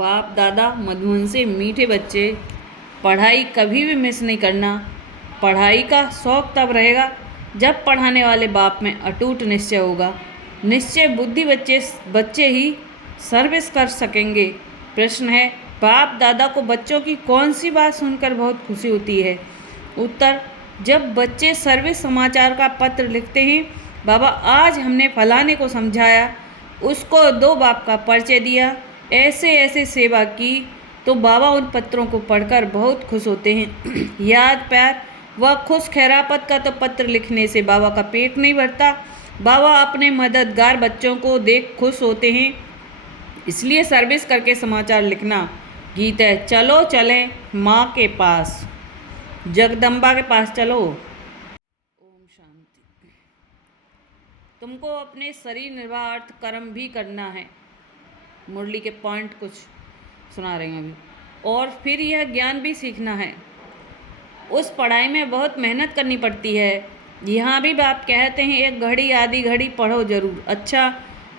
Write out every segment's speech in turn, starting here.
बाप दादा मधुबन से मीठे बच्चे, पढ़ाई कभी भी मिस नहीं करना। पढ़ाई का शौक़ तब रहेगा जब पढ़ाने वाले बाप में अटूट निश्चय होगा। निश्चय बुद्धि बच्चे ही सर्विस कर सकेंगे। प्रश्न है, बाप दादा को बच्चों की कौन सी बात सुनकर बहुत खुशी होती है? उत्तर, जब बच्चे सर्विस समाचार का पत्र लिखते हैं, बाबा आज हमने फलाने को समझाया, उसको 2 बाप का परिचय दिया, ऐसे ऐसे सेवा की, तो बाबा उन पत्रों को पढ़कर बहुत खुश होते हैं। याद प्यार व खुश खैरापत का तो पत्र लिखने से बाबा का पेट नहीं भरता। बाबा अपने मददगार बच्चों को देख खुश होते हैं, इसलिए सर्विस करके समाचार लिखना। गीत है, चलो चलें माँ के पास, जगदम्बा के पास चलो। ओम शांति। तुमको अपने शरीर निर्वाह अर्थ कर्म भी करना है। मुरली के पॉइंट कुछ सुना रहे हैं अभी। और फिर यह ज्ञान भी सीखना है। उस पढ़ाई में बहुत मेहनत करनी पड़ती है। यहाँ भी बाप कहते हैं, 1 घड़ी आधी घड़ी पढ़ो ज़रूर। अच्छा,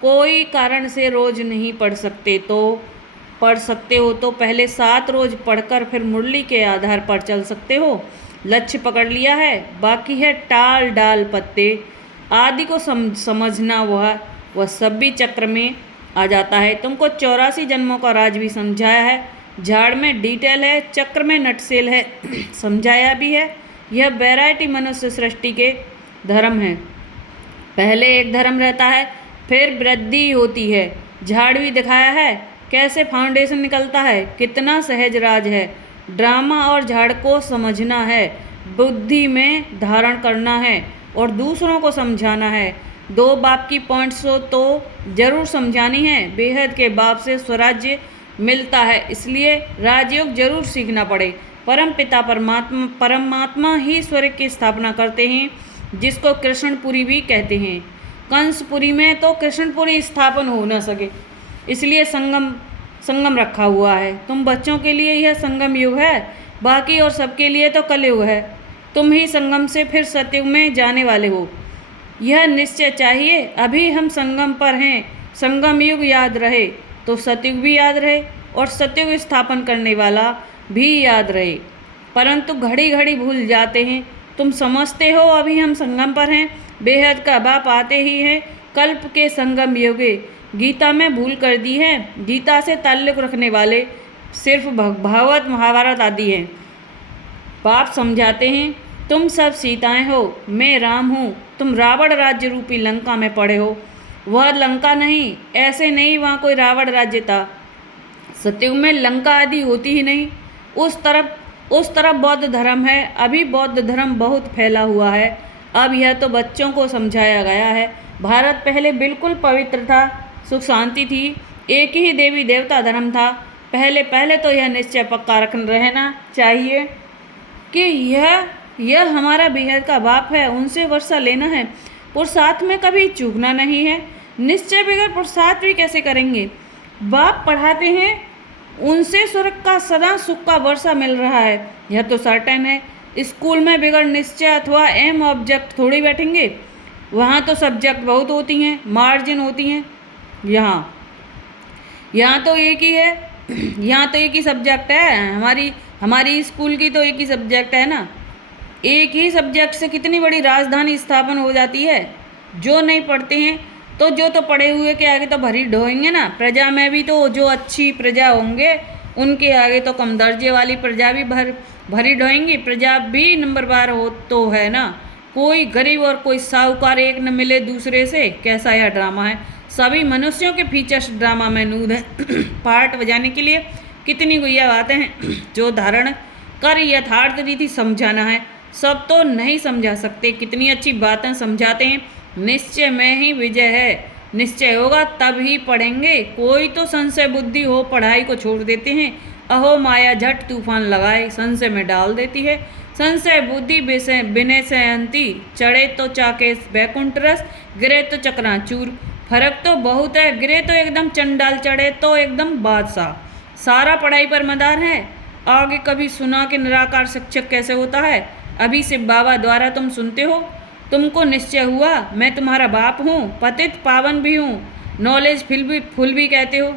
कोई कारण से रोज़ नहीं पढ़ सकते तो पढ़ सकते हो तो पहले 7 रोज़ पढ़कर फिर मुरली के आधार पर चल सकते हो। लक्ष्य पकड़ लिया है, बाकी है टाल डाल पत्ते आदि को समझना। वह सब भी चक्र में आ जाता है। तुमको 84 जन्मों का राज भी समझाया है। झाड़ में डिटेल है, चक्र में नटसेल है, समझाया भी है। यह वैरायटी मनुष्य सृष्टि के धर्म है। पहले एक धर्म रहता है, फिर वृद्धि होती है। झाड़ भी दिखाया है, कैसे फाउंडेशन निकलता है, कितना सहज राज है। ड्रामा और झाड़ को समझना है, बुद्धि में धारण करना है और दूसरों को समझाना है। 2 बाप की पॉइंट्स तो जरूर समझानी है। बेहद के बाप से स्वराज्य मिलता है, इसलिए राजयोग जरूर सीखना पड़े। परम पिता परमात्मा ही स्वर्ग की स्थापना करते हैं, जिसको कृष्णपुरी भी कहते हैं। कंसपुरी में तो कृष्णपुरी स्थापन हो न सके, इसलिए संगम रखा हुआ है। तुम बच्चों के लिए यह संगम युग है, बाकी और सबके लिए तो कलयुग है। तुम ही संगम से फिर सतयुग में जाने वाले हो, यह निश्चय चाहिए। अभी हम संगम पर हैं, संगम युग याद रहे तो सतयुग भी याद रहे और सतयुग स्थापन करने वाला भी याद रहे। परंतु घड़ी घड़ी भूल जाते हैं। तुम समझते हो अभी हम संगम पर हैं, बेहद का बाप आते ही हैं कल्प के संगम युगे। गीता में भूल कर दी है। गीता से ताल्लुक़ रखने वाले सिर्फ भागवत महाभारत आदि हैं। बाप समझाते हैं, तुम सब सीताएं हो, मैं राम हूँ। तुम रावण राज्य रूपी लंका में पड़े हो। वह लंका नहीं, ऐसे नहीं वहाँ कोई रावण राज्य था। सतयुग में लंका आदि होती ही नहीं। उस तरफ बौद्ध धर्म है। अभी बौद्ध धर्म बहुत फैला हुआ है। अब यह तो बच्चों को समझाया गया है। भारत पहले बिल्कुल पवित्र था, सुख शांति थी, एक ही देवी देवता धर्म था। पहले तो यह निश्चय पक्का रहना चाहिए कि यह हमारा बेहद का बाप है, उनसे वर्षा लेना है। पुरुषार्थ में कभी चूकना नहीं है। निश्चय बगैर पुरुषार्थ भी कैसे करेंगे? बाप पढ़ाते हैं, उनसे स्वर्ग का सदा सुख का वर्षा मिल रहा है, यह तो सर्टेन है। स्कूल में बगैर निश्चय अथवा एम ऑब्जेक्ट थोड़ी बैठेंगे। वहाँ तो सब्जेक्ट बहुत होती हैं, मार्जिन होती हैं। यहाँ तो एक ही है, यहाँ तो एक ही सब्जेक्ट है। हमारी स्कूल की तो एक ही सब्जेक्ट है ना। एक ही सब्जेक्ट से कितनी बड़ी राजधानी स्थापन हो जाती है। जो नहीं पढ़ते हैं तो जो तो पढ़े हुए के आगे तो भरी ढोएंगे ना। प्रजा में भी तो जो अच्छी प्रजा होंगे उनके आगे तो कम दर्जे वाली प्रजा भी भरी ढोएंगी। प्रजा भी नंबरवार हो तो है ना। कोई गरीब और कोई साहूकार एक न मिले दूसरे से। कैसा यह ड्रामा है? सभी मनुष्यों के फीचर्स ड्रामा में नूद हैं। पार्ट बजाने के लिए कितनी गुइया बातें हैं जो धारण कर यथार्थ रीति समझाना है। सब तो नहीं समझा सकते, कितनी अच्छी बातें समझाते हैं। निश्चय में ही विजय है। निश्चय होगा तब ही पढ़ेंगे। कोई तो संशय बुद्धि हो पढ़ाई को छोड़ देते हैं। अहो माया झट तूफान लगाए संशय में डाल देती है। संशय बुद्धि बिने से अंती, चढ़े तो चाके बैकुंठ रस, गिरे तो चकनाचूर। फर्क तो बहुत है, गिरे तो एकदम चंडाल, चढ़े तो एकदम बादशाह। सारा पढ़ाई पर मदार है। आगे कभी सुना कि निराकार शिक्षक कैसे होता है? अभी से बाबा द्वारा तुम सुनते हो। तुमको निश्चय हुआ मैं तुम्हारा बाप हूँ, पतित पावन भी हूँ, नॉलेज फुल भी कहते हो।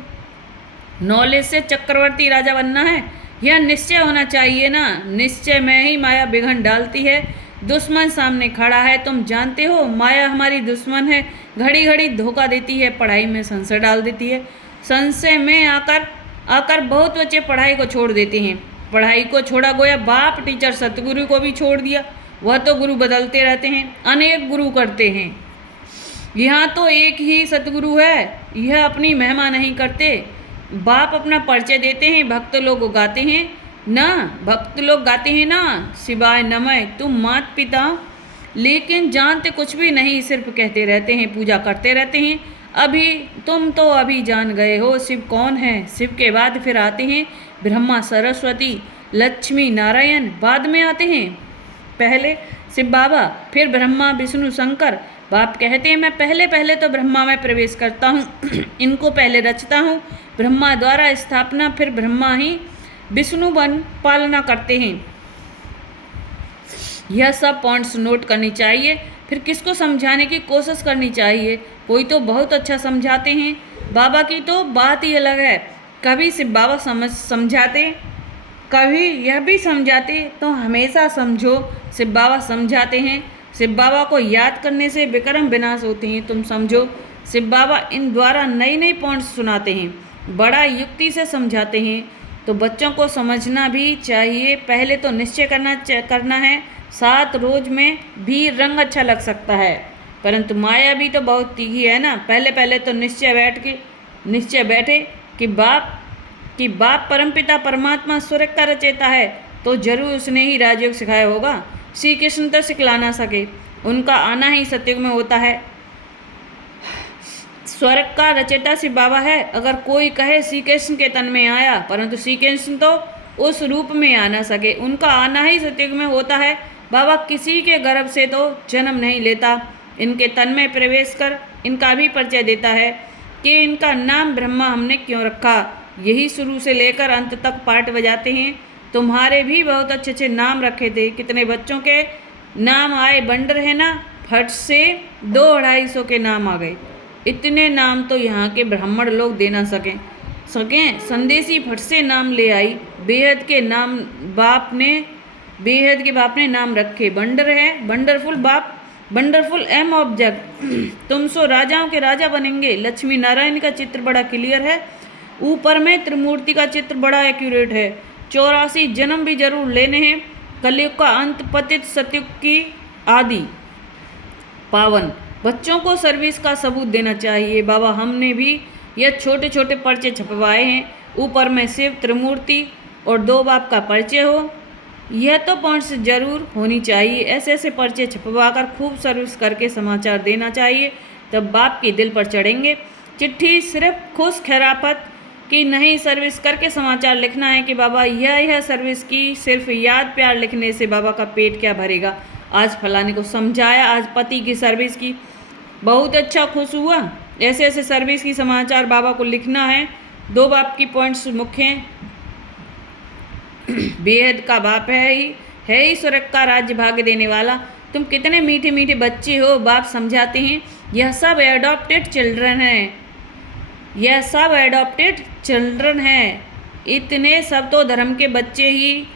नॉलेज से चक्रवर्ती राजा बनना है, यह निश्चय होना चाहिए ना। निश्चय में ही माया विघन डालती है। दुश्मन सामने खड़ा है, तुम जानते हो माया हमारी दुश्मन है। घड़ी घड़ी धोखा देती है, पढ़ाई में संशय डाल देती है। संशय में आकर बहुत बच्चे पढ़ाई को छोड़ देते हैं। पढ़ाई को छोड़ा गोया बाप टीचर सतगुरु को भी छोड़ दिया। वह तो गुरु बदलते रहते हैं, अनेक गुरु करते हैं। यहाँ तो एक ही सतगुरु है, यह अपनी महिमा नहीं करते। बाप अपना परिचय देते हैं, भक्त लोग गाते हैं ना, भक्त लोग गाते हैं ना, शिवाय नमः। तुम मात पिता लेकिन जानते कुछ भी नहीं, सिर्फ कहते रहते हैं, पूजा करते रहते हैं। तुम तो अभी जान गए हो शिव कौन है। शिव के बाद फिर आते हैं ब्रह्मा सरस्वती लक्ष्मी नारायण, बाद में आते हैं। पहले शिव बाबा, फिर ब्रह्मा विष्णु शंकर। बाप कहते हैं मैं पहले तो ब्रह्मा में प्रवेश करता हूँ इनको पहले रचता हूँ। ब्रह्मा द्वारा स्थापना, फिर ब्रह्मा ही विष्णु बन पालना करते हैं। यह सब पॉइंट्स नोट करनी चाहिए, फिर किसको समझाने की कोशिश करनी चाहिए। कोई तो बहुत अच्छा समझाते हैं, बाबा की तो बात ही अलग है। कभी शिव बाबा समझाते, कभी यह भी समझाते, तो हमेशा समझो शिव बाबा समझाते हैं। शिव बाबा को याद करने से विक्रम विनाश होते हैं, तुम समझो। शिव बाबा इन द्वारा नई नई पॉइंट्स सुनाते हैं, बड़ा युक्ति से समझाते हैं, तो बच्चों को समझना भी चाहिए। पहले तो निश्चय करना है। 7 रोज में भी रंग अच्छा लग सकता है, परंतु माया भी तो बहुत तीखी है ना। पहले तो निश्चय बैठे कि बाप परमपिता परमात्मा स्वर्ग का रचेता है, तो जरूर उसने ही राजयोग सिखाया होगा। श्री कृष्ण तो सिखला ना सके, उनका आना ही सतयुग में होता है। स्वर्ग का रचयिता शिव बाबा है। अगर कोई कहे श्री कृष्ण के तन में आया, परंतु श्री कृष्ण तो उस रूप में आ ना सके, उनका आना ही सतयुग में होता है। बाबा किसी के गर्भ से तो जन्म नहीं लेता, इनके तन में प्रवेश कर इनका भी परिचय देता है कि इनका नाम ब्रह्मा हमने क्यों रखा। यही शुरू से लेकर अंत तक पाठ बजाते हैं। तुम्हारे भी बहुत अच्छे अच्छे नाम रखे थे, कितने बच्चों के नाम आए। बंडर है ना, फट से 200-250 के नाम आ गए। इतने नाम तो यहाँ के ब्राह्मण लोग दे ना सकें। संदेशी फट से नाम ले आई। बेहद के बाप ने नाम रखे। बंडर है, वंडरफुल बाप, वंडरफुल एम ऑब्जेक्ट। तुम सो राजाओं के राजा बनेंगे। लक्ष्मी नारायण का चित्र बड़ा क्लियर है, ऊपर में त्रिमूर्ति का चित्र बड़ा एक्यूरेट है। 84 जन्म भी जरूर लेने हैं। कलयुग का अंत, पतित सतयुग की आदि, पावन। बच्चों को सर्विस का सबूत देना चाहिए। बाबा हमने भी यह छोटे छोटे पर्चे छपवाए हैं, ऊपर में शिव त्रिमूर्ति और 2 बाप का परिचय हो। यह तो पॉइंट्स जरूर होनी चाहिए। ऐसे पर्चे छपवा कर खूब सर्विस करके समाचार देना चाहिए, तब बाप के दिल पर चढ़ेंगे। चिट्ठी सिर्फ खुश खैरापत की नहीं, सर्विस करके समाचार लिखना है कि बाबा यह सर्विस की। सिर्फ याद प्यार लिखने से बाबा का पेट क्या भरेगा। आज फलाने को समझाया, आज पति की सर्विस की, बहुत अच्छा, खुश हुआ। ऐसे सर्विस की समाचार बाबा को लिखना है। 2 बाप की पॉइंट्स मुख्य हैं। बेहद का बाप है ही स्वर्ग का राज्य भाग्य देने वाला। तुम कितने मीठे मीठे बच्चे हो, बाप समझाते हैं। यह सब एडॉप्टेड चिल्ड्रन है। इतने सब तो धर्म के बच्चे ही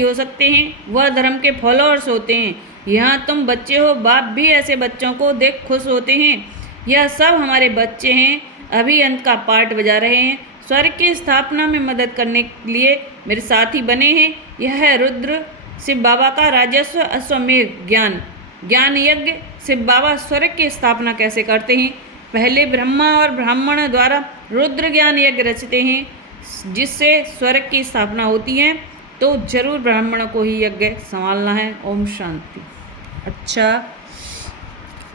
हो सकते हैं। वह धर्म के फॉलोअर्स होते हैं। यहाँ तुम बच्चे हो, बाप भी ऐसे बच्चों को देख खुश होते हैं। यह सब हमारे बच्चे हैं, अभी अंत का पाठ बजा रहे हैं। स्वर्ग की स्थापना में मदद करने के लिए मेरे साथी बने हैं। यह है रुद्र, शिव बाबा का राजस्व अश्वमेध ज्ञान यज्ञ। शिव बाबा स्वर्ग की स्थापना कैसे करते हैं। पहले ब्रह्मा और ब्राह्मण द्वारा रुद्र ज्ञान यज्ञ रचते हैं, जिससे स्वर्ग की स्थापना होती है। तो जरूर ब्राह्मणों को ही यज्ञ संभालना है। ओम शांति। अच्छा,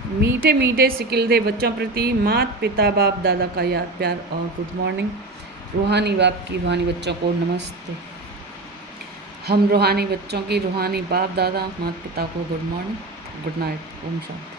मीठे मीठे सिकिलदे बच्चों प्रति माता पिता बाप दादा का याद प्यार और गुड मॉर्निंग। रूहानी बाप की रूहानी बच्चों को नमस्ते। हम रूहानी बच्चों की रूहानी बाप दादा माता पिता को good morning, good night, Om Shanti.